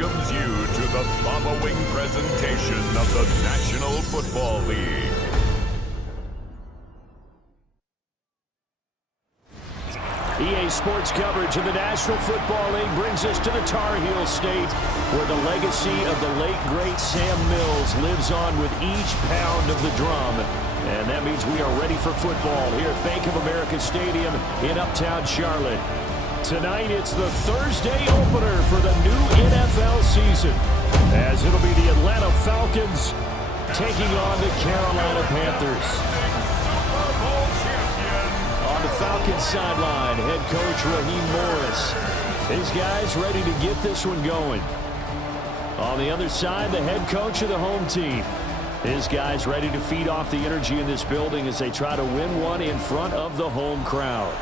welcomes you to the following presentation of the National Football League. EA Sports coverage of the National Football League brings us to the Tar Heel State, where the legacy of the late, great Sam Mills lives on with each pound of the drum. And that means we are ready for football here at Bank of America Stadium in Uptown Charlotte. Tonight, it's the Thursday opener for the new NFL season, as it'll be the Atlanta Falcons taking on the Carolina Panthers. On the Falcons sideline, head coach Raheem Morris. His guys ready to get this one going. On the other side, the head coach of the home team. His guys ready to feed off the energy in this building as they try to win one in front of the home crowd.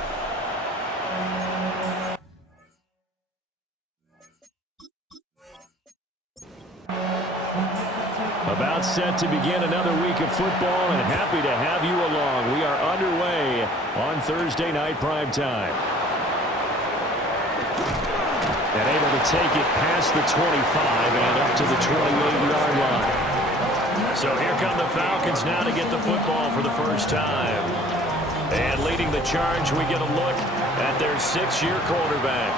About set to begin another week of football, and happy to have you along. We are underway on Thursday night primetime. And able to take it past the 25 and up to the 28-yard line. So here come the Falcons now to get the football for the first time. And leading the charge, we get a look at their 6-year quarterback.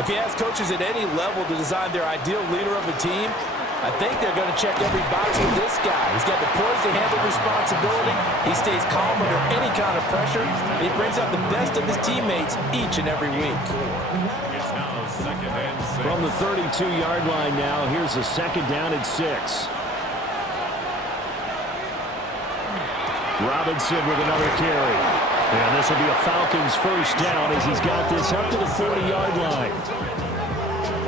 If you ask coaches at any level to design their ideal leader of a team, I think they're going to check every box with this guy. He's got the poise to handle responsibility. He stays calm under any kind of pressure. He brings out the best of his teammates each and every week. From the 32-yard line now, here's a second down and 6. Robinson with another carry. And this will be a Falcons first down as he's got this up to the 40-yard line.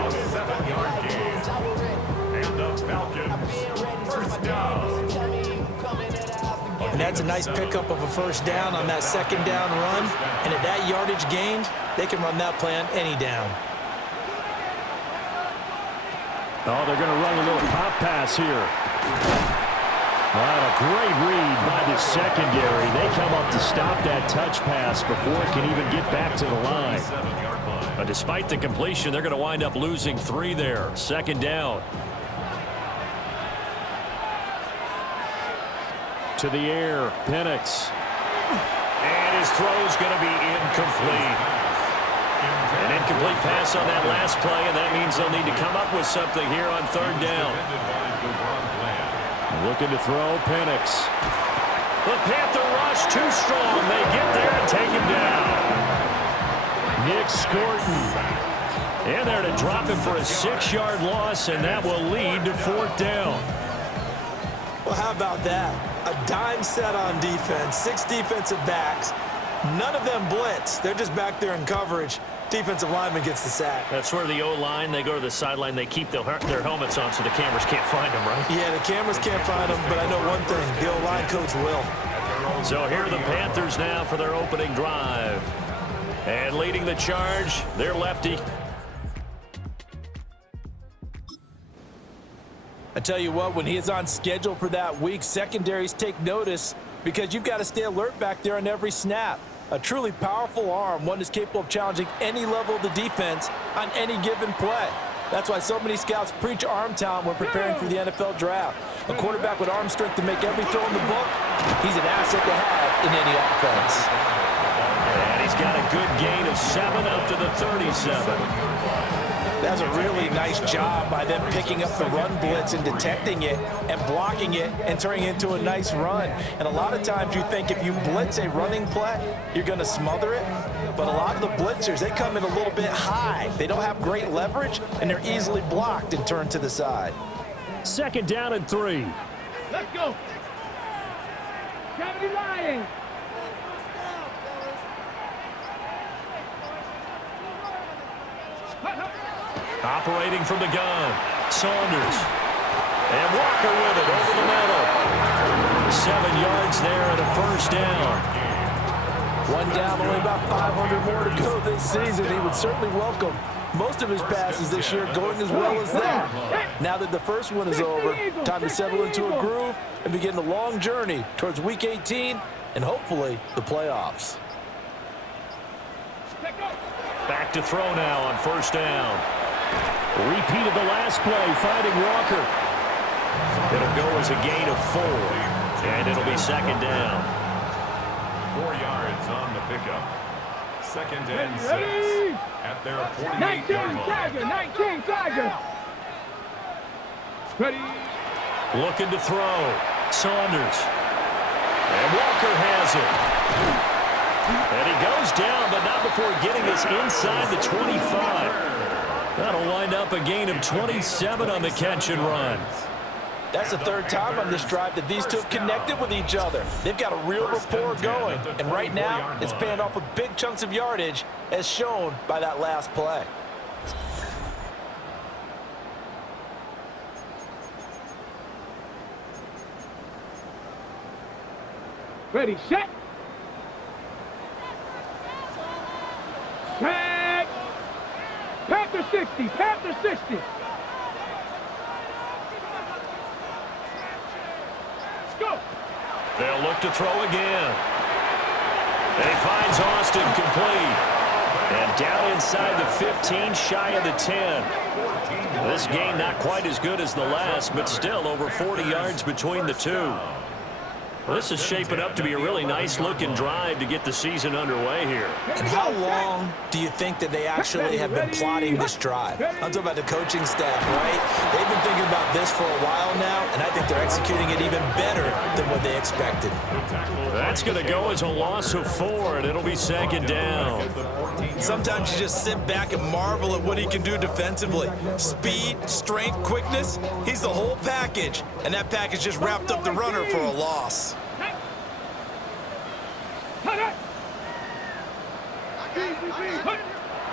A 7-yard gain. And the Falcons first down. And that's a nice pickup of a first down on that second down run. And at that yardage gained, they can run that play on any down. Oh, they're going to run a little pop pass here. Well, a great read by the secondary. They come up to stop that touch pass before it can even get back to the line. But despite the completion, they're going to wind up losing 3 there. Second down. To the air, Penix. And his throw's going to be incomplete. An incomplete pass on that last play, and that means they'll need to come up with something here on third down. Looking to throw, Penix. The Panther rush too strong. They get there and take him down. Nick Scorton. And there to drop him for a 6-yard loss, and that will lead to fourth down. Well, how about that? A dime set on defense, 6 defensive backs. None of them blitz. They're just back there in coverage. Defensive lineman gets the sack. That's where the O-line, they go to the sideline, they keep their helmets on so the cameras can't find them, right? Yeah, the cameras can't find them, but I know one thing, the O-line coach will. So here are the Panthers now for their opening drive. And leading the charge, their lefty. I tell you what, when he is on schedule for that week, secondaries take notice because you've got to stay alert back there on every snap. A truly powerful arm, one that's capable of challenging any level of the defense on any given play. That's why so many scouts preach arm talent when preparing for the NFL draft. A quarterback with arm strength to make every throw in the book, he's an asset to have in any offense. And he's got a good gain of 7 up to the 37. That's a really nice job by them picking up the run blitz and detecting it and blocking it and turning it into a nice run. And a lot of times you think if you blitz a running play, you're going to smother it. But a lot of the blitzers, they come in a little bit high. They don't have great leverage, and they're easily blocked and turned to the side. Second down and 3. Let's go. Gravity lying. Operating from the gun, Saunders. And Walker with it over the middle. 7 yards there and a first down. One down, only about 500 more to go this season. He would certainly welcome most of his passes this year going as well as that. Now that the first one is over, time to settle into a groove and begin the long journey towards Week 18 and hopefully the playoffs. Back to throw now on first down. Repeat of the last play, finding Walker. It'll go as a gain of 4, and it'll be second down. 4 yards on the pickup. Second and 6 at their 48-yard line. 19 Tiger. Ready. Looking to throw. Saunders. And Walker has it. And he goes down, but not before getting this inside the 25. That'll wind up a gain of 27 on the catch and run. That's the third time on this drive that these two have connected with each other. They've got a real rapport going. And right now, it's paying off with big chunks of yardage, as shown by that last play. Ready, set. Tag. Panther 60, Panther 60. Go. They'll look to throw again. And he finds Austin complete. And down inside the 15, shy of the 10. This game not quite as good as the last, but still over 40 yards between the two. Well, this is shaping up to be a really nice-looking drive to get the season underway here. And how long do you think that they actually have been plotting this drive? I'm talking about the coaching staff, right? They've been thinking about this for a while now, and I think they're executing it even better than what they expected. That's going to go as a loss of 4, and it'll be second down. Sometimes you just sit back and marvel at what he can do defensively. Speed, strength, quickness, he's the whole package. And that package just wrapped up the runner for a loss.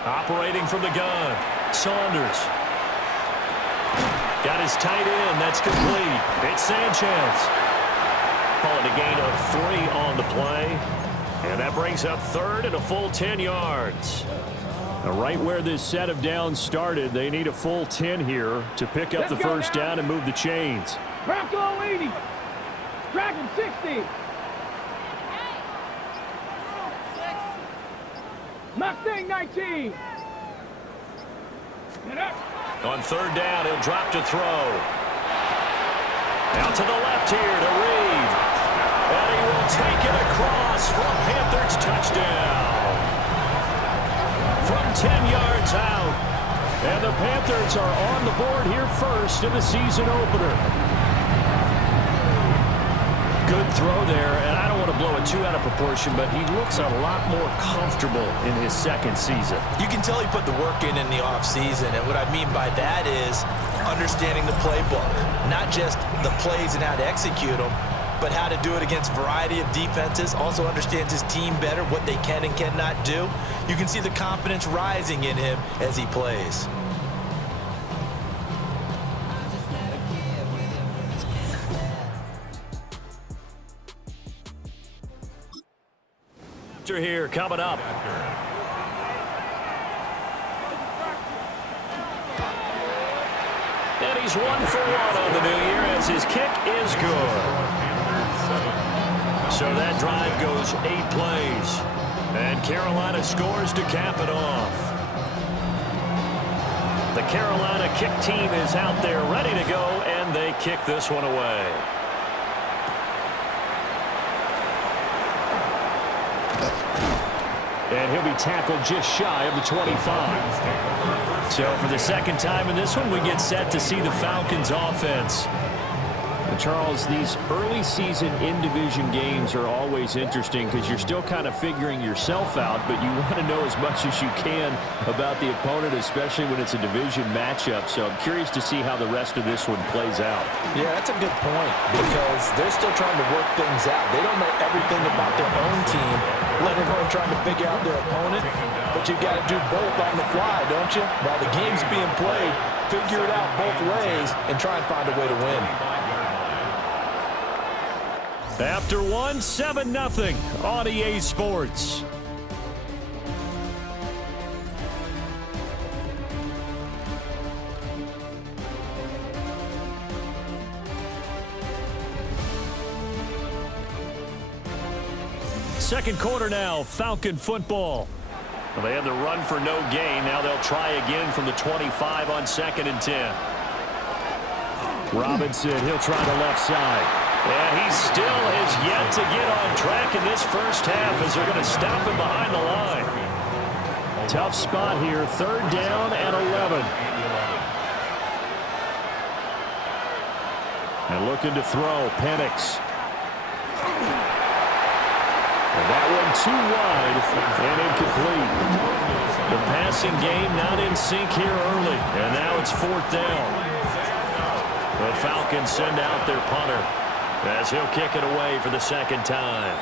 Operating from the gun, Saunders. Got his tight end, that's complete. It's Sanchez. Calling a gain of 3 on the play. And that brings up third and a full 10 yards. Now, right where this set of downs started, they need a full 10 here to pick up the first down and move the chains. Bronco 80. Dragon 60. Mustang 19. Get up. On third down, he'll drop to throw. Out to the left here to Reed. And he will take it across for a Panthers touchdown. From 10 yards out. And the Panthers are on the board here first in the season opener. Good throw there, and I don't want to blow it too out of proportion, but he looks a lot more comfortable in his second season. You can tell he put the work in the offseason, and what I mean by that is understanding the playbook. Not just the plays and how to execute them, but how to do it against a variety of defenses. Also understands his team better, what they can and cannot do. You can see the confidence rising in him as he plays. Here coming up. And he's 1 for 1 on the new year as his kick is good. So that drive goes 8 plays. And Carolina scores to cap it off. The Carolina kick team is out there ready to go, and they kick this one away. And he'll be tackled just shy of the 25. So for the second time in this one, we get set to see the Falcons offense. And Charles, these early season in-division games are always interesting because you're still kind of figuring yourself out, but you want to know as much as you can about the opponent, especially when it's a division matchup. So I'm curious to see how the rest of this one plays out. Yeah, that's a good point because they're still trying to work things out. They don't know everything about their own team, let alone trying to figure out their opponent. But you've got to do both on the fly, don't you? While the game's being played, figure it out both ways and try and find a way to win. After one, 7-0 on EA Sports. Second quarter now, Falcon football. Well, they had the run for no gain. Now they'll try again from the 25 on 2nd and 10. Robinson, he'll try the left side. And he still has yet to get on track in this first half as they're going to stop him behind the line. Tough spot here, 3rd down and 11. And looking to throw, Penix. And that one too wide and incomplete. The passing game not in sync here early. And now it's 4th down. The Falcons send out their punter as he'll kick it away for the 2nd time.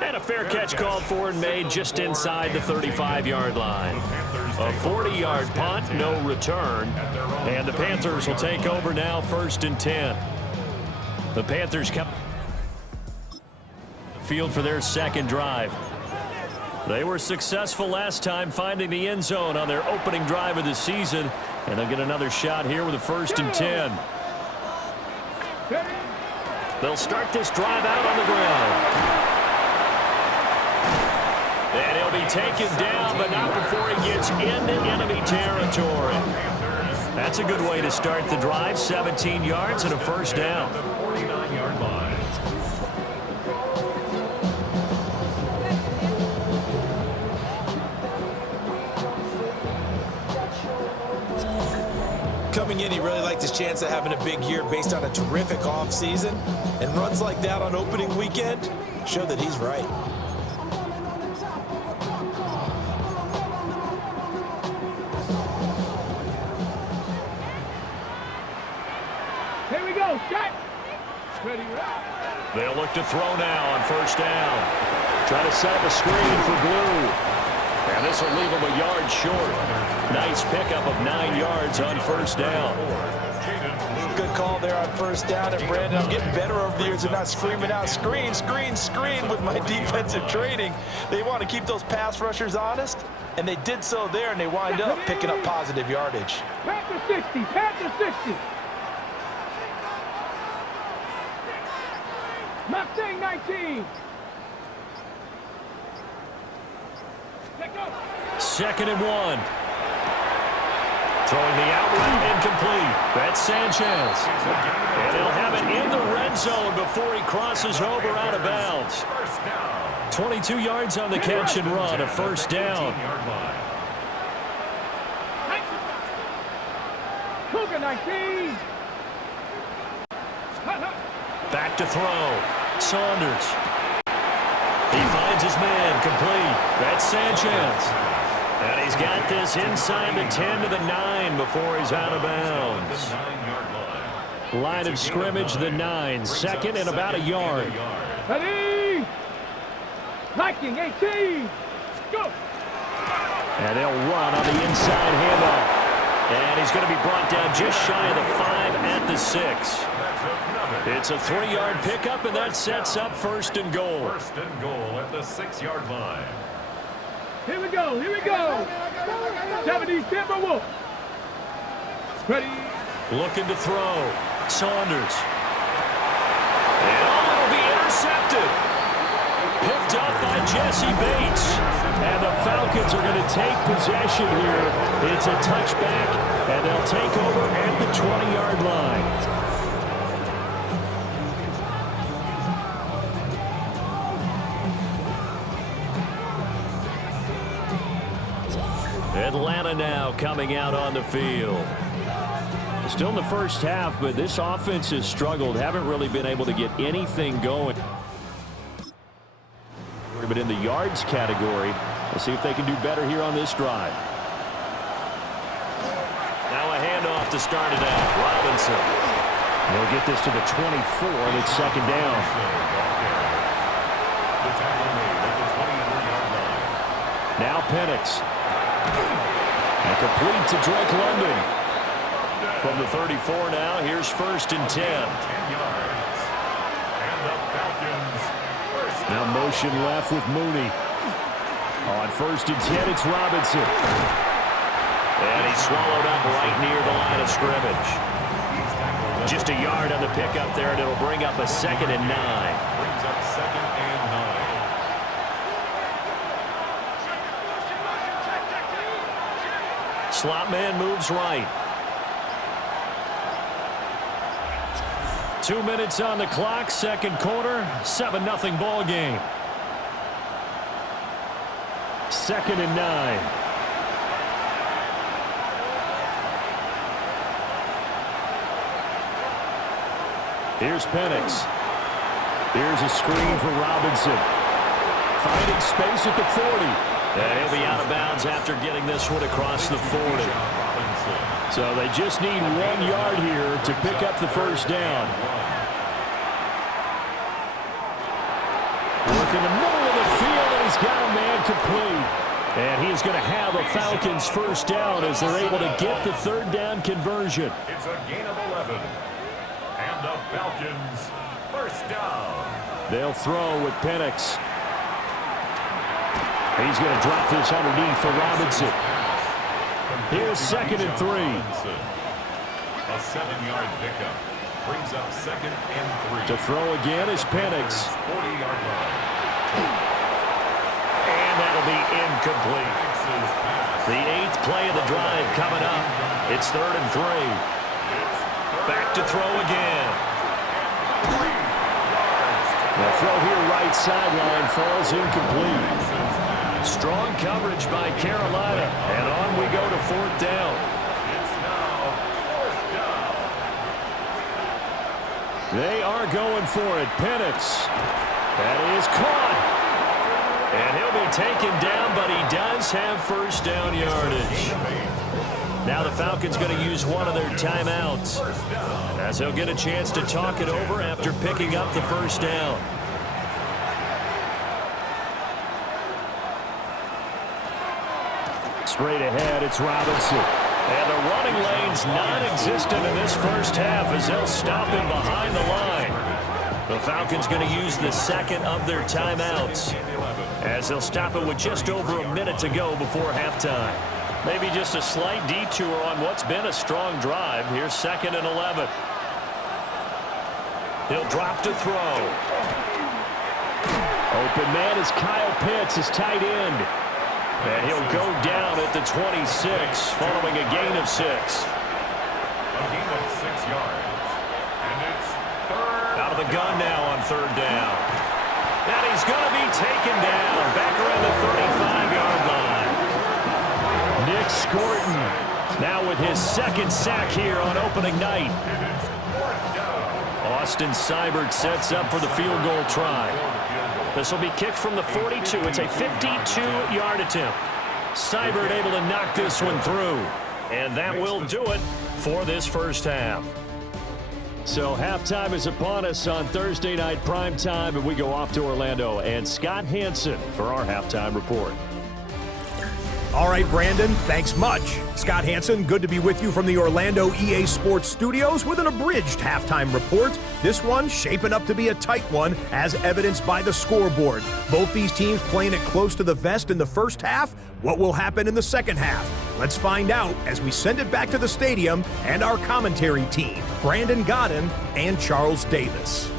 And a fair catch called for and made just inside the 35-yard line. A 40-yard punt, no return. And the Panthers will take over now, 1st and 10. The Panthers come field for their 2nd drive. They were successful last time finding the end zone on their opening drive of the season. And they'll get another shot here with a 1st and 10. They'll start this drive out on the ground. And he'll be taken down, but not before he gets into enemy territory. That's a good way to start the drive. 17 yards and a 1st down. 49-yard line. Coming in, he really liked his chance of having a big year based on a terrific offseason. And runs like that on opening weekend show that he's right. Here we go, shot. Ready, right. They'll look to throw now on 1st down. Try to set up a screen for Blue. And this will leave him a yard short. Nice pickup of 9 yards on 1st down. Good call there on 1st down. And Brandon, I'm getting better over the years of not screaming out screen, screen, screen with my defensive training. They want to keep those pass rushers honest, and they did so there, and they wind up picking up positive yardage. Panther 60, Panther 60. Mustang 19. Let go. 2nd and 1. Throwing the out route incomplete. That's Sanchez. And he'll have it in the red zone before he crosses over out of bounds. 22 yards on the catch and run, a 1st down. Cougar 19. Back to throw. Saunders. He finds his man, complete. That's Sanchez. And he's got this inside the 10 to the 9 before he's out of bounds. Line of scrimmage, the 9. 2nd and about a yard. Ready. Viking 18. Go. And they'll run on the inside handoff. And he's going to be brought down just shy of the 5 at the 6. It's a 3-yard pickup, and that sets up 1st and goal. 1st and goal at the 6-yard line. Here we go, here we go. 70 Timberwolves. Ready. Looking to throw. Saunders. And it'll be intercepted. Picked up by Jesse Bates. And the Falcons are going to take possession here. It's a touchback, and they'll take over at the 20-yard line. Atlanta now coming out on the field. Still in the first half, but this offense has struggled. Haven't really been able to get anything going. But in the yards category, we'll see if they can do better here on this drive. Now a handoff to start it out. Robinson. They'll get this to the 24, and it's 2nd down. Now Penix. And complete to Drake London. From the 34 now, here's 1st and 10. 10 yards. And the Falcons. Now motion left with Mooney. On 1st and 10, it's Robinson. And he's swallowed up right near the line of scrimmage. Just a yard on the pickup there, and it'll bring up a 2nd and 9. Brings up 2nd and 9. Slot man moves right. 2 minutes on the clock, second quarter, 7-0 ball game. 2nd and 9. Here's Penix. Here's a screen for Robinson. Finding space at the 40. And he'll be out of bounds after getting this one across the 40. So they just need 1 yard here to pick up the first down. Work in the middle of the field, and he's got a man complete. And he's going to have a Falcons first down as they're able to get the third down conversion. It's a gain of 11. And the Falcons first down. They'll throw with Penix. He's going to drop this underneath for Robinson. Here's 2nd and 3. A 7-yard pickup brings up 2nd and 3. To throw again is Penix. 40-yard line. And that'll be incomplete. The 8th play of the drive coming up. It's 3rd and 3. Back to throw again. The throw here right sideline falls incomplete. Strong coverage by Carolina. And on we go to 4th down. It's now 4th down. They are going for it. Penix. That is caught. And he'll be taken down, but he does have first down yardage. Now the Falcons going to use one of their timeouts, as he'll get a chance to talk it over after picking up the first down. Straight ahead, it's Robinson. And the running lane's non-existent in this first half as they'll stop him behind the line. The Falcons going to use the second of their timeouts, as they'll stop it with just over a minute to go before halftime. Maybe just a slight detour on what's been a strong drive. Here's 2nd and 11. He'll drop to throw. Open man is Kyle Pitts, his tight end. And he'll go down at the 26, following a gain of 6. A gain of 6 yards. And it's 3rd. Out of the gun now on 3rd down. And he's going to be taken down back around the 35-yard line. Nick Scorton now with his 2nd sack here on opening night. Austin Seibert sets up for the field goal try. This will be kicked from the 42. It's a 52-yard attempt. Seibert able to knock this one through. And that will do it for this first half. So halftime is upon us on Thursday night primetime, and we go off to Orlando and Scott Hansen for our halftime report. All right, Brandon, thanks much. Scott Hansen, good to be with you from the Orlando EA Sports Studios with an abridged halftime report. This one shaping up to be a tight one, as evidenced by the scoreboard. Both these teams playing it close to the vest in the first half. What will happen in the second half? Let's find out as we send it back to the stadium and our commentary team, Brandon Godden and Charles Davis.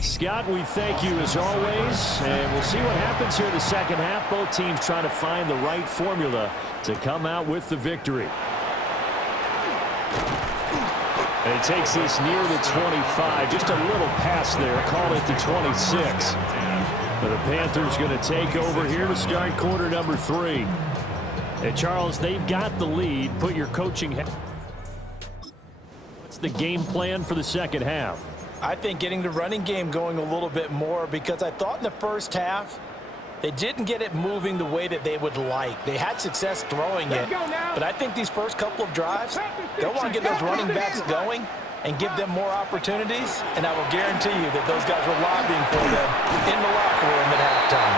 Scott, we thank you as always, and we'll see what happens here in the second half. Both teams trying to find the right formula to come out with the victory. And he takes this near the 25, just a little pass there, call it the 26. But the Panthers going to take over here to start quarter number 3. And Charles, they've got the lead. Put your coaching hat. What's the game plan for the second half? I think getting the running game going a little bit more, because I thought in the first half they didn't get it moving the way that they would like. They had success throwing it, but I think these first couple of drives, they'll want to get those running backs going and give them more opportunities, and I will guarantee you that those guys were lobbying for them in the locker room at halftime.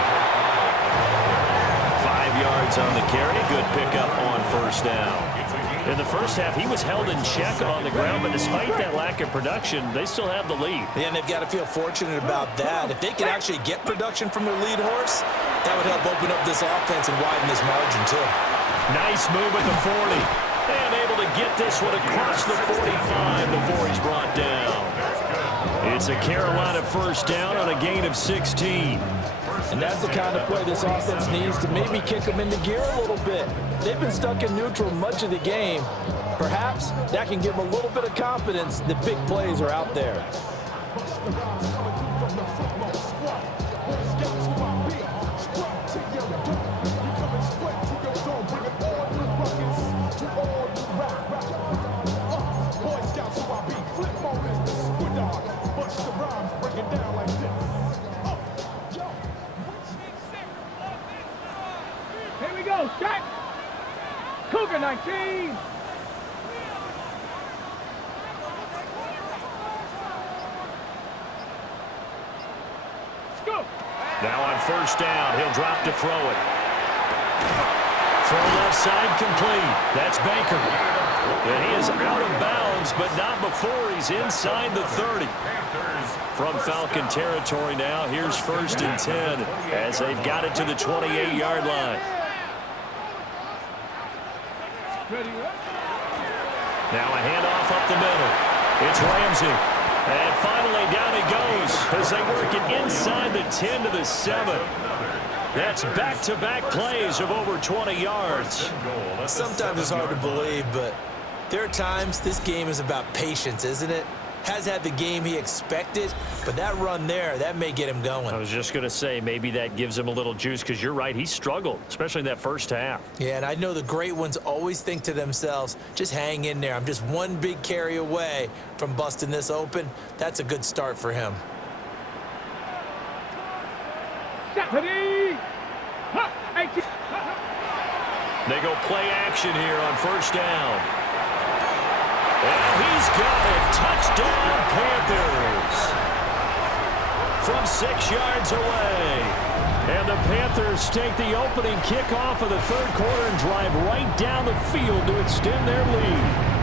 5 yards on the carry. Good pickup on first down. In the first half, he was held in check on the ground, but despite that lack of production, they still have the lead. And they've got to feel fortunate about that. If they can actually get production from their lead horse, that would help open up this offense and widen this margin, too. Nice move at the 40. And able to get this one across the 45 before he's brought down. It's a Carolina first down on a gain of 16. And that's the kind of play this offense needs to maybe kick them into gear a little bit. They've been stuck in neutral much of the game. Perhaps that can give them a little bit of confidence that big plays are out there. Here we go, shot. Cougar 19. Go. Now on first down, he'll drop to throw it. Throw left side complete. That's Baker. And he is out of bounds, but not before he's inside the 30. From Falcon territory now, here's 1st and 10 as they've got it to the 28-yard line. Now a handoff up the middle. It's Ramsey. And finally down he goes as they work it inside the 10 to the 7. That's back-to-back plays of over 20 yards. Sometimes it's hard to believe, but there are times this game is about patience, isn't it? Has had the game he expected, but that run there, that may get him going. I was just going to say maybe that gives him a little juice because you're right, he struggled, especially in that first half. Yeah, and I know the great ones always think to themselves, just hang in there. I'm just one big carry away from busting this open. That's a good start for him. They go play action here on first down. And he's got it. Touchdown, Panthers. From 6 yards away. And the Panthers take the opening kickoff of the third quarter and drive right down the field to extend their lead.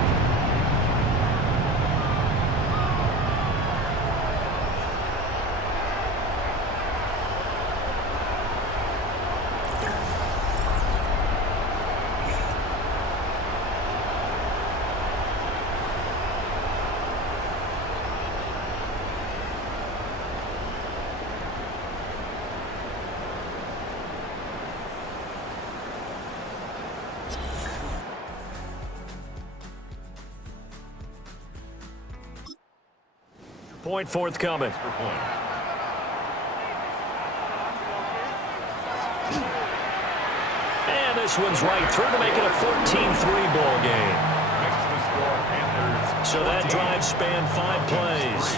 Point forthcoming. And this one's right through to make it a 14-3 ball game. So that drive spanned 5 plays.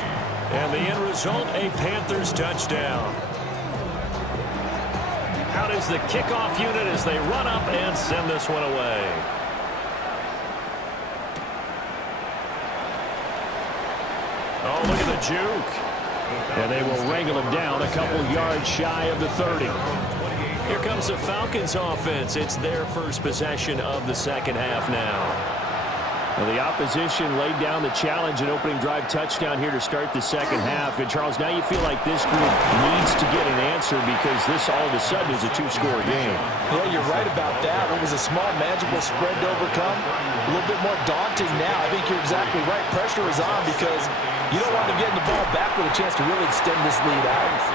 And the end result, a Panthers touchdown. Out is the kickoff unit as they run up and send this one away. Oh, look at the juke. And they will wrangle him down a couple yards shy of the 30. Here comes the Falcons offense. It's their first possession of the second half now. Well, the opposition laid down the challenge and opening drive touchdown here to start the second half. And, Charles, now you feel like this group needs to get an answer because this all of a sudden is a 2-score game. Yeah, you're right about that. It was a small, manageable spread to overcome. A little bit more daunting now. I think you're exactly right. Pressure is on because you don't want them getting the ball back with a chance to really extend this lead out.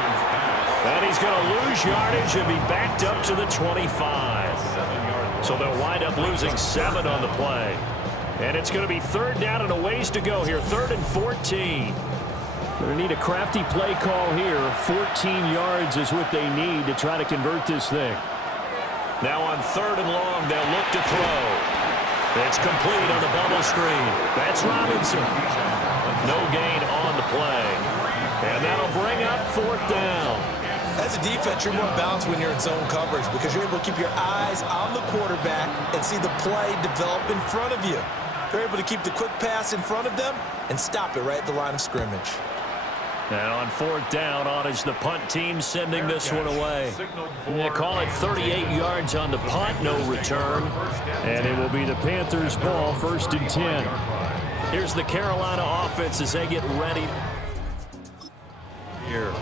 And he's going to lose yardage and be backed up to the 25. So they'll wind up losing 7 on the play. And it's going to be third down and a ways to go here. 3rd and 14. Going to need a crafty play call here. 14 yards is what they need to try to convert this thing. Now on 3rd and long, they'll look to throw. It's complete on the bubble screen. That's Robinson. No gain on the play. And that'll bring up 4th down. As a defense, you're more balanced when you're in zone coverage because you're able to keep your eyes on the quarterback and see the play develop in front of you. They're able to keep the quick pass in front of them and stop it right at the line of scrimmage. And on 4th down, on is the punt team sending this one away. They call it 38 yards on the punt, no return. And it will be the Panthers' ball, 1st and 10. Here's the Carolina offense as they get ready here.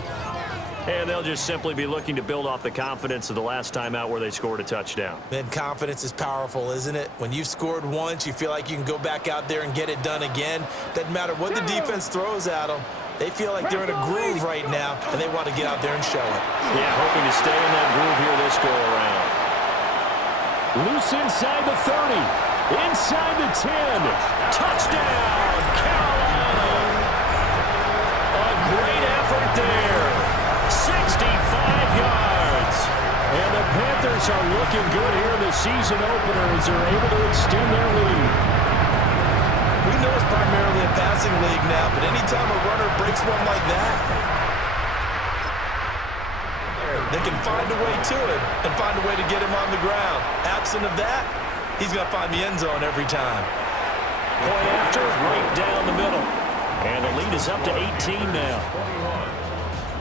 And they'll just simply be looking to build off the confidence of the last time out where they scored a touchdown. Man, confidence is powerful, isn't it? When you've scored once, you feel like you can go back out there and get it done again. Doesn't matter what the defense throws at them. They feel like they're in a groove right now, and they want to get out there and show it. Yeah, hoping to stay in that groove here this go-around. Loose inside the 30. Inside the 10. Touchdown, Carolina. A great effort there. 65 yards. And the Panthers are looking good here in the season opener as they're able to extend their lead. We know it's primarily a passing league now, but anytime a runner breaks one like that, they can find a way to it and find a way to get him on the ground. Absent of that, he's going to find the end zone every time. Point after, right down the middle. And the lead is up to 18 now.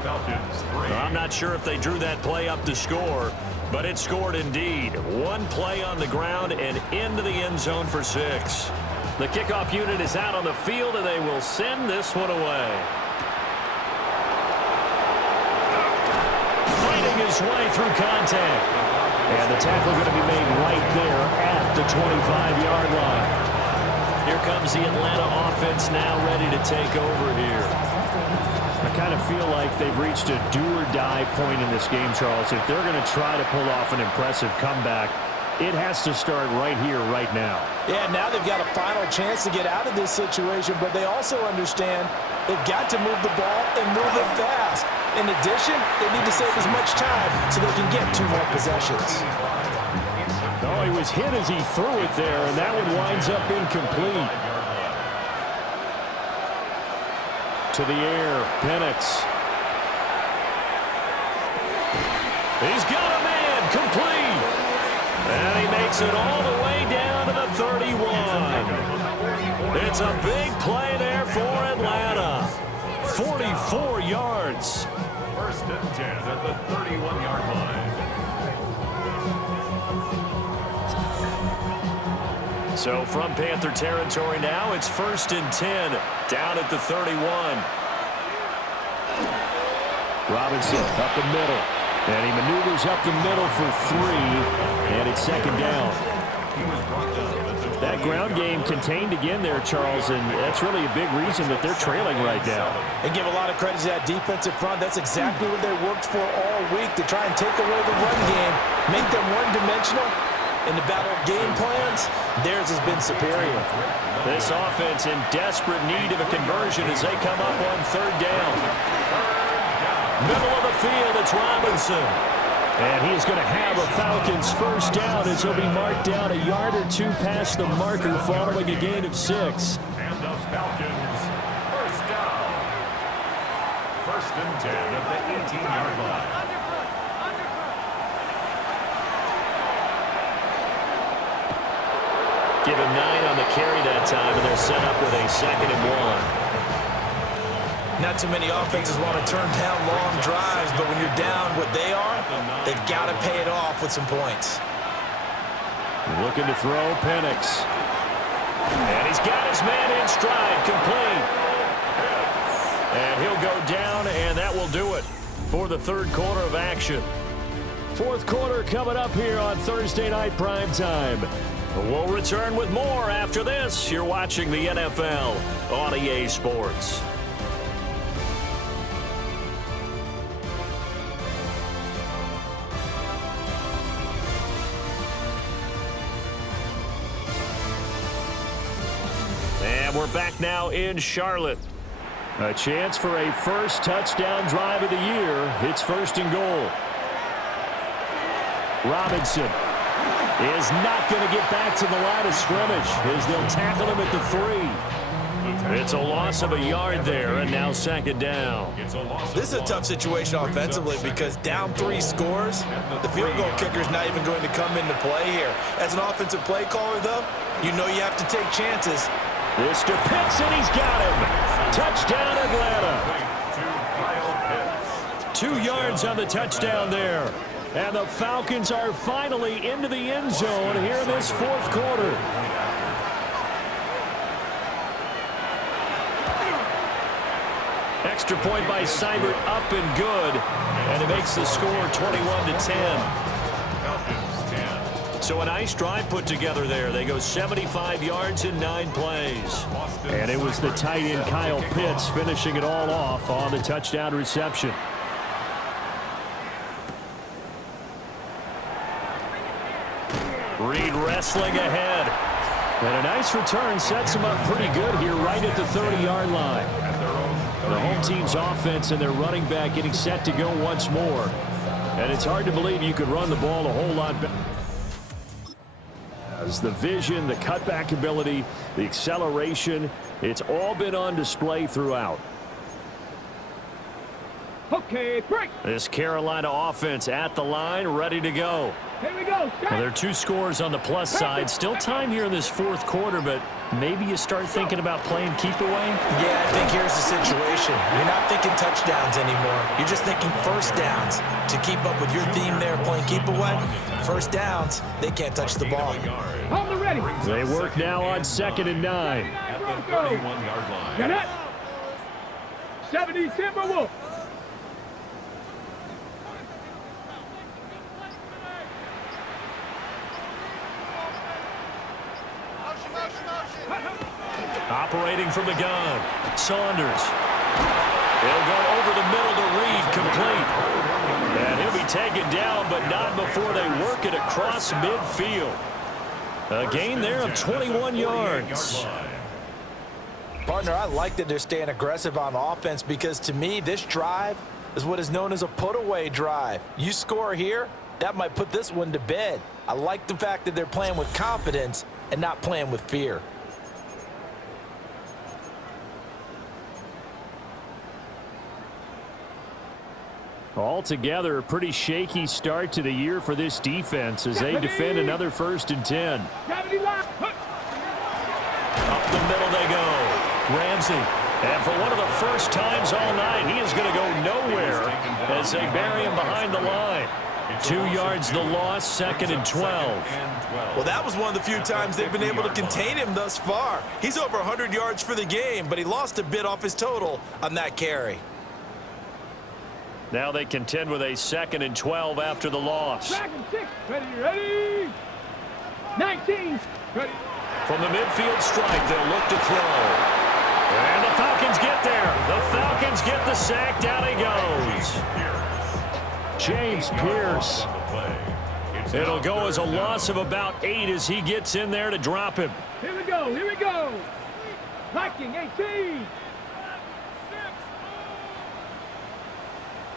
Falcons 3. I'm not sure if they drew that play up to score, but it scored indeed. One play on the ground and into the end zone for 6. The kickoff unit is out on the field, and they will send this one away. Fighting his way through contact. And the tackle going to be made right there at the 25-yard line. Here comes the Atlanta offense now ready to take over here. I kind of feel like they've reached a do-or-die point in this game, Charles. If they're going to try to pull off an impressive comeback, it has to start right here, right now. Yeah, now they've got a final chance to get out of this situation, but they also understand they've got to move the ball and move it fast. In addition, they need to save as much time so they can get 2 more possessions. Oh, he was hit as he threw it there, and that one winds up incomplete. To the air, Penix. He's got a man, complete. And he makes it all the way down to the 31. It's a big play there for Atlanta. 44 yards. First and 10 at the 31-yard line. So from Panther territory now, it's first and 10 down at the 31. Robinson up the middle. And he maneuvers up the middle for 3, and it's second down. That ground game contained again there, Charles, and that's really a big reason that they're trailing right now. And give a lot of credit to that defensive front. That's exactly what they worked for all week, to try and take away the run game, make them one-dimensional. In the battle of game plans, theirs has been superior. This offense in desperate need of a conversion as they come up on third down. Middle of the field, it's Robinson. And he's going to have a Falcons first down as he'll be marked down a yard or 2 past the marker following a gain of 6. And the Falcons first down. First and 10 at the 18-yard line. Give him 9 on the carry that time, and they're set up with a 2nd and 1. Not too many offenses want to turn down long drives, but when you're down what they are, they've got to pay it off with some points. Looking to throw, Penix. And he's got his man in stride, complete. And he'll go down, and that will do it for the third quarter of action. Fourth quarter coming up here on Thursday Night Primetime. We'll return with more after this. You're watching the NFL on EA Sports. And we're back now in Charlotte. A chance for a first touchdown drive of the year. It's first and goal. Robinson is not going to get back to the line of scrimmage as they'll tackle him at the 3. It's a loss of a yard there, and now second down. This is a tough situation offensively because down 3 scores, the field goal kicker is not even going to come into play here. As an offensive play caller, though, you know you have to take chances. This to Pitts, and he's got him. Touchdown, Atlanta. 2 yards on the touchdown there. And the Falcons are finally into the end zone here in this fourth quarter. Extra point by Seibert, up and good. And it makes the score 21-10. So a nice drive put together there. They go 75 yards in 9 plays. And it was the tight end Kyle Pitts finishing it all off on the touchdown reception. Reed wrestling ahead. And a nice return sets him up pretty good here right at the 30-yard line. The home team's offense and their running back getting set to go once more. And it's hard to believe you could run the ball a whole lot better. As the vision, the cutback ability, the acceleration, it's all been on display throughout. Okay, break. This Carolina offense at the line, ready to go. Here we go. Well, there are 2 scores on the plus side. Still time here in this 4th quarter, but maybe you start thinking about playing keep away? Yeah, I think here's the situation. You're not thinking touchdowns anymore. You're just thinking first downs. To keep up with your theme there, playing keep away, first downs, they can't touch the ball. On the ready. They work now on 2nd and 9. At the 31-yard line. Get it. 70 Timberwolves. Operating from the gun, Saunders. He'll go over the middle to Reed, complete. And he'll be taken down, but not before they work it across midfield. A gain there of 21 yards. Partner, I like that they're staying aggressive on offense because to me, this drive is what is known as a put-away drive. You score here, that might put this one to bed. I like the fact that they're playing with confidence and not playing with fear. Altogether, a pretty shaky start to the year for this defense as they defend another 1st and 10. Up the middle they go. Ramsey. And for one of the first times all night, he is going to go nowhere as they bury him behind the line. 2 yards the loss, 2nd and 12. Well, that was one of the few times they've been able to contain him thus far. He's over 100 yards for the game, but he lost a bit off his total on that carry. Now they contend with a 2nd and 12 after the loss. 6, ready. 19, ready. From the midfield stripe, they'll look to throw. And the Falcons get there. The Falcons get the sack. Down he goes. James Pierce. It'll go as a loss of about 8 as he gets in there to drop him. Here we go. Viking 18.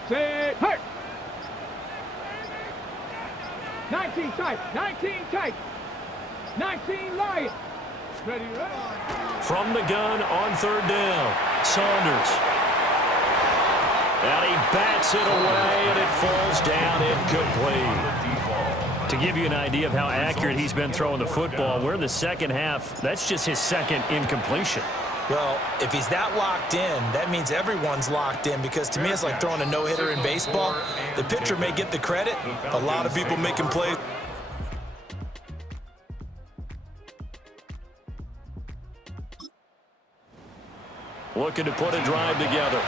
Say, hurt. 19 tight. 19 Lions. Ready. From the gun on 3rd down. Saunders. And he bats it away, and it falls down incomplete. To give you an idea of how accurate he's been throwing the football, we're in the 2nd half. That's just his 2nd incompletion. Well, if he's that locked in, that means everyone's locked in because to me it's like throwing a no-hitter in baseball. The pitcher may get the credit. A lot of people making plays. Looking to put a drive together.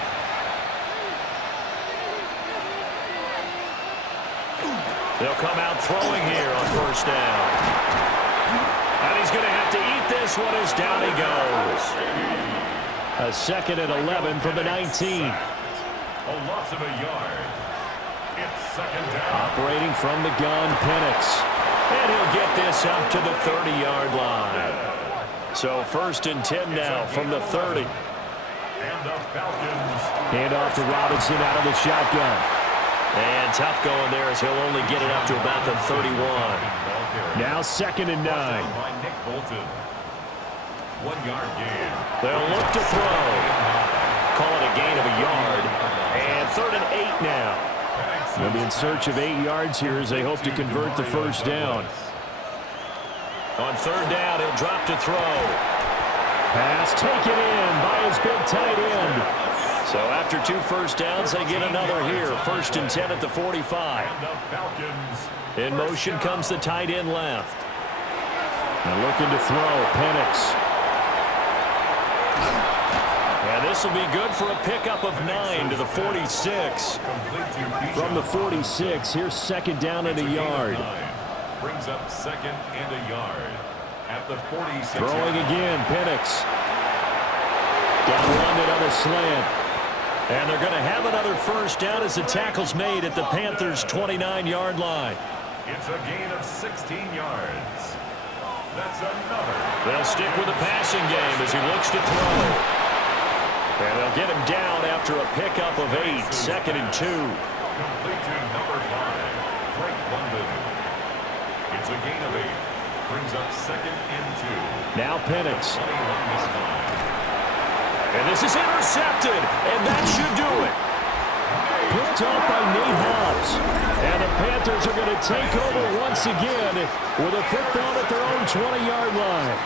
They'll come out throwing here on 1st down. And he's going to have to eat this one as down he goes. A 2nd and 11 from the 19. A loss of a yard. It's 2nd down. Operating from the gun, Penix. And he'll get this up to the 30-yard line. So 1st and 10 now from the 30. And the Falcons. Hand off to Robinson out of the shotgun. And tough going there as he'll only get it up to about the 31. Now 2nd and 9. By Nick Bolton. 1-yard gain. They'll look to throw. Call it a gain of a yard. And 3rd and 8 now. They'll be in search of 8 yards here as they hope to convert the 1st down. On 3rd down, he'll drop to throw. Pass taken in by his big tight end. So after 2 first downs, they get another here. 1st and 10 at the 45. In motion comes the tight end left. Now looking to throw, Penix. And this will be good for a pickup of 9 to the 46. From the 46, here's 2nd down and a yard. Brings up 2nd and a yard at the 46. Throwing again, Penix. Got landed on a slant. And they're going to have another first down as the tackle's made at the Panthers' 29-yard line. It's a gain of 16 yards. That's another. They'll stick with the passing game as he looks to throw. And they'll get him down after a pickup of 8, 2nd and 2. Complete to number 5, Frank London. It's a gain of 8. Brings up 2nd and 2. Now Penix. 21 this time. And this is intercepted, and that should do it. Picked off by Nate Hobbs. And the Panthers are going to take over once again with a football at their own 20-yard line.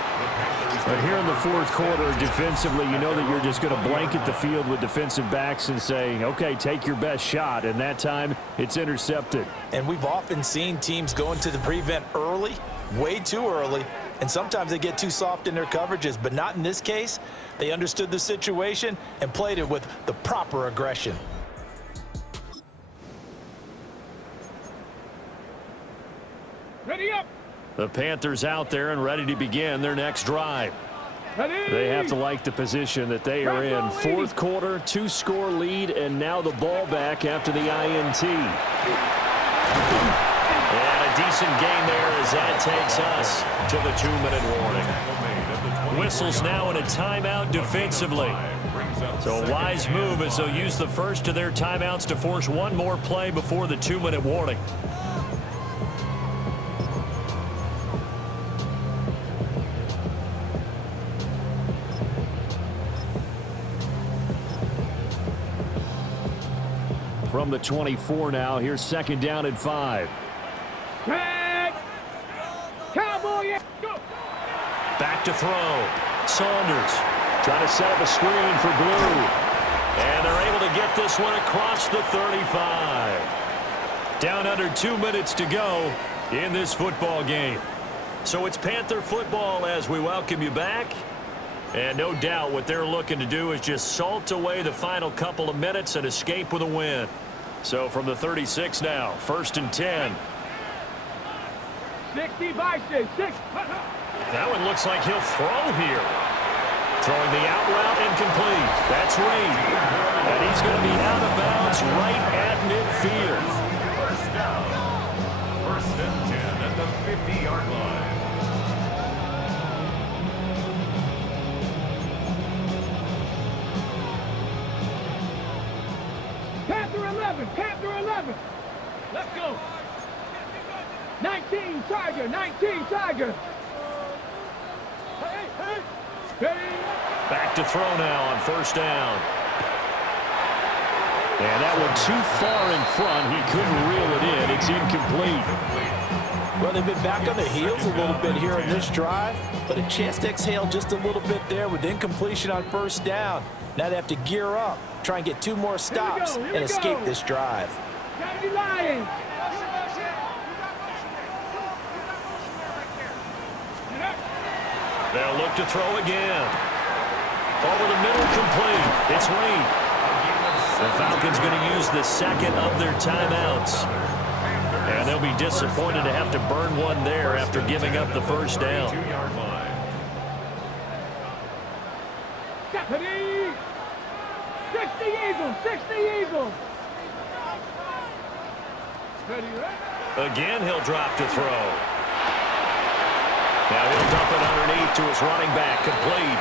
But here in the fourth quarter, defensively, you know that you're just going to blanket the field with defensive backs and say, okay, take your best shot. And that time, it's intercepted. And we've often seen teams go into the prevent early, way too early, and sometimes they get too soft in their coverages, but not in this case. They understood the situation and played it with the proper aggression. Ready up. The Panthers out there and ready to begin their next drive. Ready. They have to like the position that they are in. Fourth quarter, 2-score lead, and now the ball back after the INT. And a decent gain there as that takes us to the 2-minute warning. Whistles now in a timeout defensively. So a wise move as they'll use the first of their timeouts to force one more play before the 2-minute warning. From the 24 now, here's 2nd down and 5. Back. Cowboy. Go. Back to throw. Saunders trying to set up a screen for Blue. And they're able to get this one across the 35. Down under 2 minutes to go in this football game. So it's Panther football as we welcome you back. And no doubt what they're looking to do is just salt away the final couple of minutes and escape with a win. So from the 36 now, 1st and 10. 60 by 6. That one looks like he'll throw here. Throwing the out route incomplete. That's Reed. And he's going to be out of bounds right at midfield. First down. 1st and 10 at the 50-yard line. Panther 11. Let's go. 19 Tiger. 19 Tiger. Hey. Ready. Back to throw now on 1st down. And that one too far in front. He couldn't reel it in. It's incomplete. Well, they've been back on the heels a little bit here in this drive, but a chance to exhale just a little bit there with incompletion on 1st down. Now they have to gear up, try and get 2 more stops and escape this drive. Kennedy Lions. They'll look to throw again. Over the middle, complete. It's Reed. The Falcons going to use the 2nd of their timeouts. And they'll be disappointed to have to burn one there after giving up the 1st down. 2-yard line. Deputy. 60 Eagles. 60 Eagles. Ready. Again, he'll drop to throw. Now he'll dump it underneath to his running back, complete.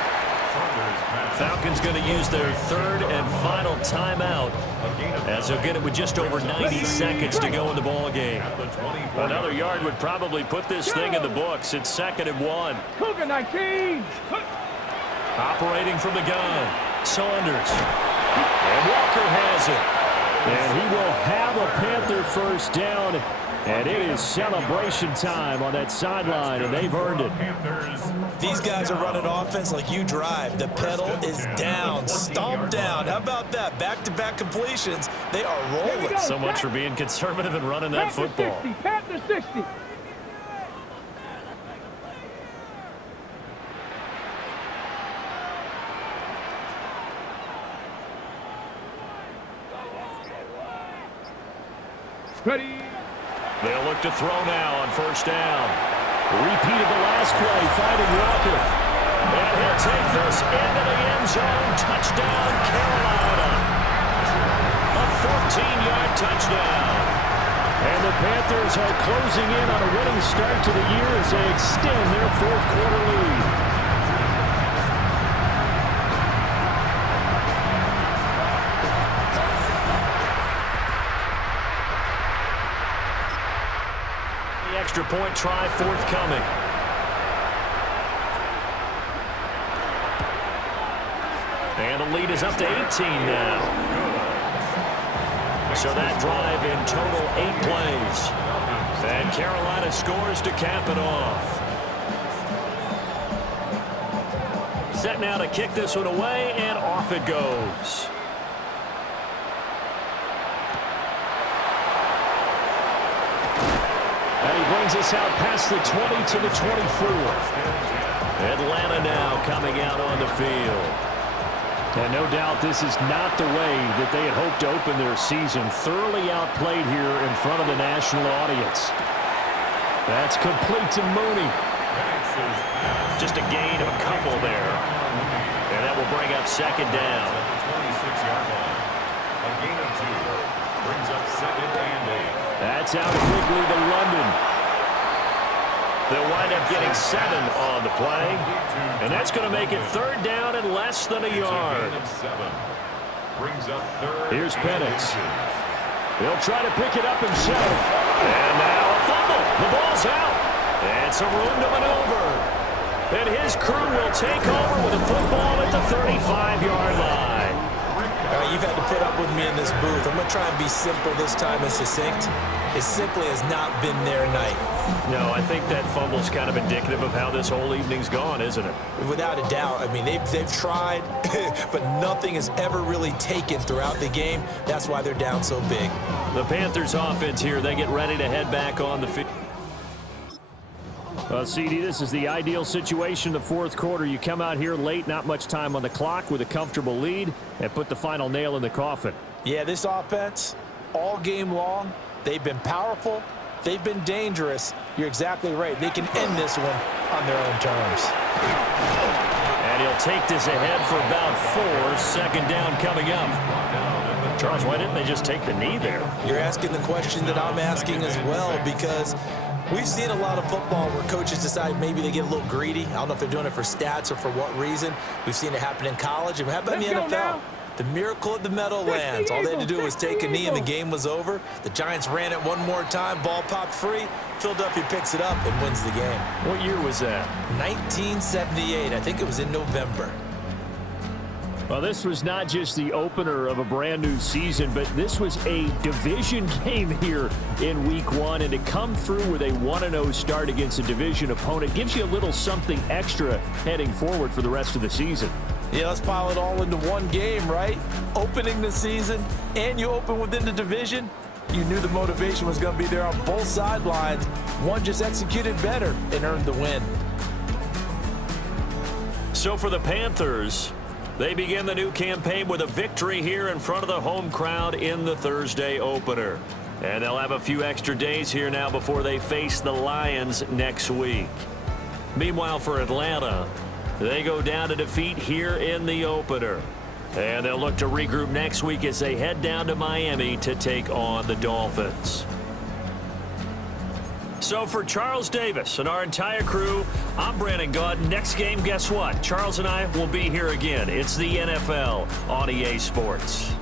Falcons going to use their 3rd and final timeout as they'll get it with just over 90 seconds to go in the ball game. Another yard would probably put this thing in the books. It's 2nd and 1. Cougar 19. Operating from the gun, Saunders. And Walker has it. And he will have a Panther 1st down. And it is celebration time on that sideline, and they've earned it. These guys are running offense like you drive. The pedal is down, stomped down. How about that? Back-to-back completions. They are rolling. So much for being conservative and running that football. Panther 60. Ready. They'll look to throw now on first down. Repeat of the last play, finding Walker. And he'll take this into the end zone. Touchdown, Carolina. A 14-yard touchdown. And the Panthers are closing in on a winning start to the year as they extend their fourth-quarter lead. Extra point try forthcoming. And the lead is up to 18 now. So that drive in total 8 plays. And Carolina scores to cap it off. Set now to kick this one away, and off it goes. And he brings us out past the 20 to the 24. Atlanta now coming out on the field. And no doubt this is not the way that they had hoped to open their season. Thoroughly outplayed here in front of the national audience. That's complete to Mooney. Just a gain of a couple there. And that will bring up second down. A gain of 2 brings up second and 8. That's out quickly to London. They'll wind up getting 7 on the play. And that's going to make it third down and less than a yard. Here's Penix. He'll try to pick it up himself. And now a fumble. The ball's out. And some room to maneuver. And his crew will take over with a football at the 35-yard line. You've had to put up with me in this booth. I'm going to try and be simple this time and succinct. It simply has not been their night. No, I think that fumble's kind of indicative of how this whole evening's gone, isn't it? Without a doubt. I mean, they've tried, but nothing has ever really taken throughout the game. That's why they're down so big. The Panthers offense here, they get ready to head back on the field. Well, CD, this is the ideal situation in the fourth quarter. You come out here late, not much time on the clock, with a comfortable lead, and put the final nail in the coffin. Yeah, this offense, all game long, they've been powerful, they've been dangerous. You're exactly right. They can end this one on their own terms. And he'll take this ahead for about 4. Second down coming up. Charles, why didn't they just take the knee there? You're asking the question that I'm asking as well, because we've seen a lot of football where coaches decide maybe they get a little greedy. I don't know if they're doing it for stats or for what reason. We've seen it happen in college. And how about in the NFL? The miracle of the Meadowlands. All they had to do was take a knee and the game was over. The Giants ran it one more time. Ball popped free. Philadelphia picks it up and wins the game. What year was that? 1978. I think it was in November. Well, this was not just the opener of a brand new season, but this was a division game here in week 1. And to come through with a 1-0 start against a division opponent gives you a little something extra heading forward for the rest of the season. Yeah, let's pile it all into one game, right? Opening the season, and you open within the division. You knew the motivation was going to be there on both sidelines. One just executed better and earned the win. So for the Panthers, they begin the new campaign with a victory here in front of the home crowd in the Thursday opener. And they'll have a few extra days here now before they face the Lions next week. Meanwhile, for Atlanta, they go down to defeat here in the opener. And they'll look to regroup next week as they head down to Miami to take on the Dolphins. So for Charles Davis and our entire crew, I'm Brandon Gaudin. Next game, guess what? Charles and I will be here again. It's the NFL on EA Sports.